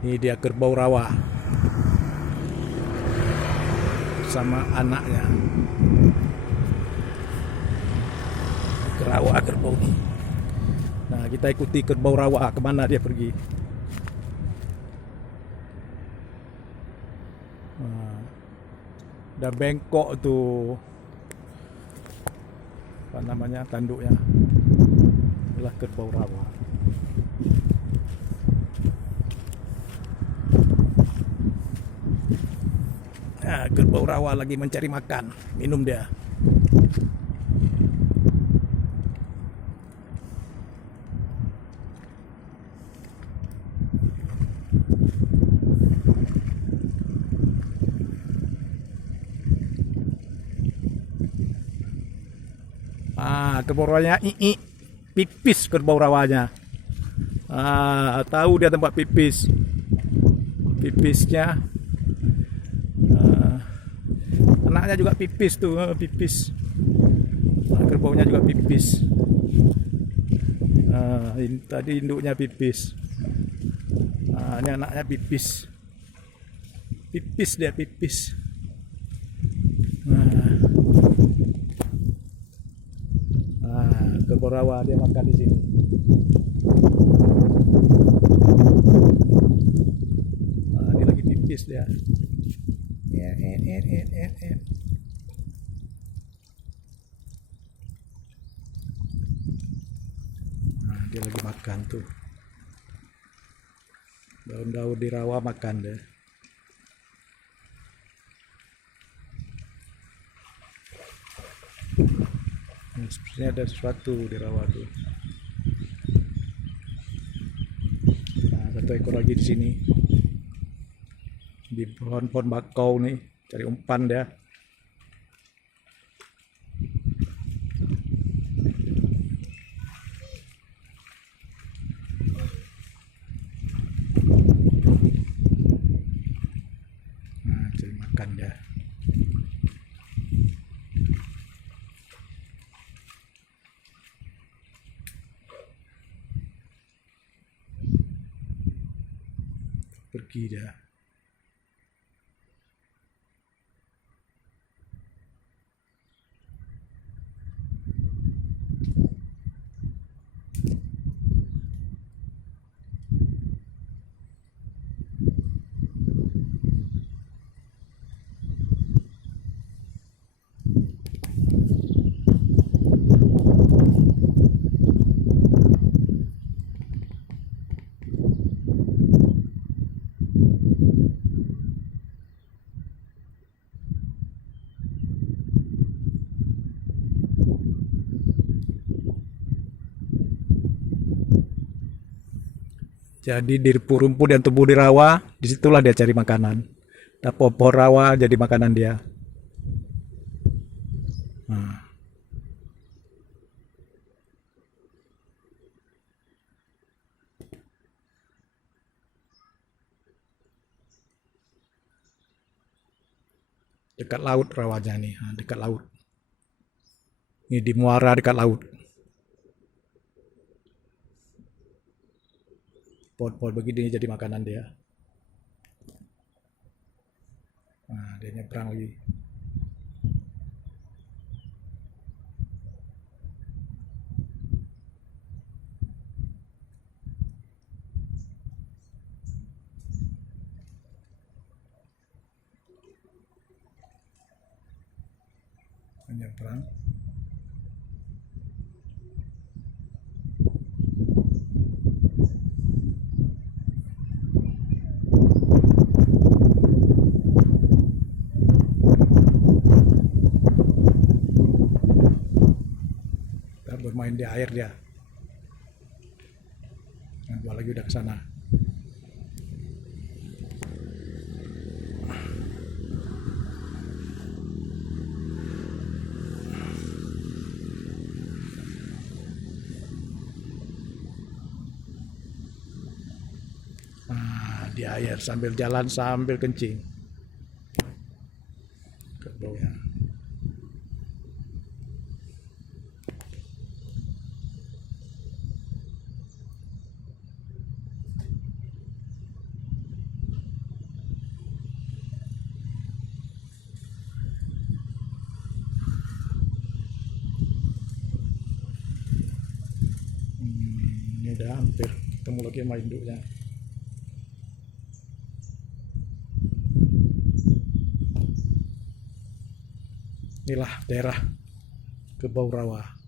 Ini dia kerbau rawa bersama anaknya. Rawa kerbau ini. Nah, kita ikuti kerbau rawa kemana dia pergi. Nah, udah bengkok tuh apa namanya tanduknya. Itulah kerbau rawa. Nah, kerbau rawa lagi mencari makan, minum dia. Kerbau rawanya pipis kerbau rawanya. Tahu dia tempat pipis. Pipisnya. Anaknya juga pipis tuh, pipis. Kerbaunya juga pipis. Tadi induknya pipis. Ini anaknya pipis. Pipis dia pipis. Kerbau rawa dia makan di sini. Ini lagi pipis dia. Dia lagi makan tuh. Daun-daun di rawa makan deh. Sepertinya ada sesuatu di rawa tuh. Satu ekor lagi di sini. Di pohon-pohon bakau nih, cari umpan dia. Cari makan dia. Pergi dia. Jadi di rumput yang tumbuh di rawa, disitulah dia cari makanan. Nah, pohon rawa jadi makanan dia. Dekat laut rawanya nih, dekat laut. Ini di muara dekat laut. Pohon-pohon begini jadi makanan dia. Dia nyebrang lagi. Nyebrang. Bermain di air dia. Dua lagi udah ke sana. Di air sambil jalan sambil kencing. Kerbaunya. udah hampir ketemu lagi sama induknya. Inilah daerah Kerbau Rawa.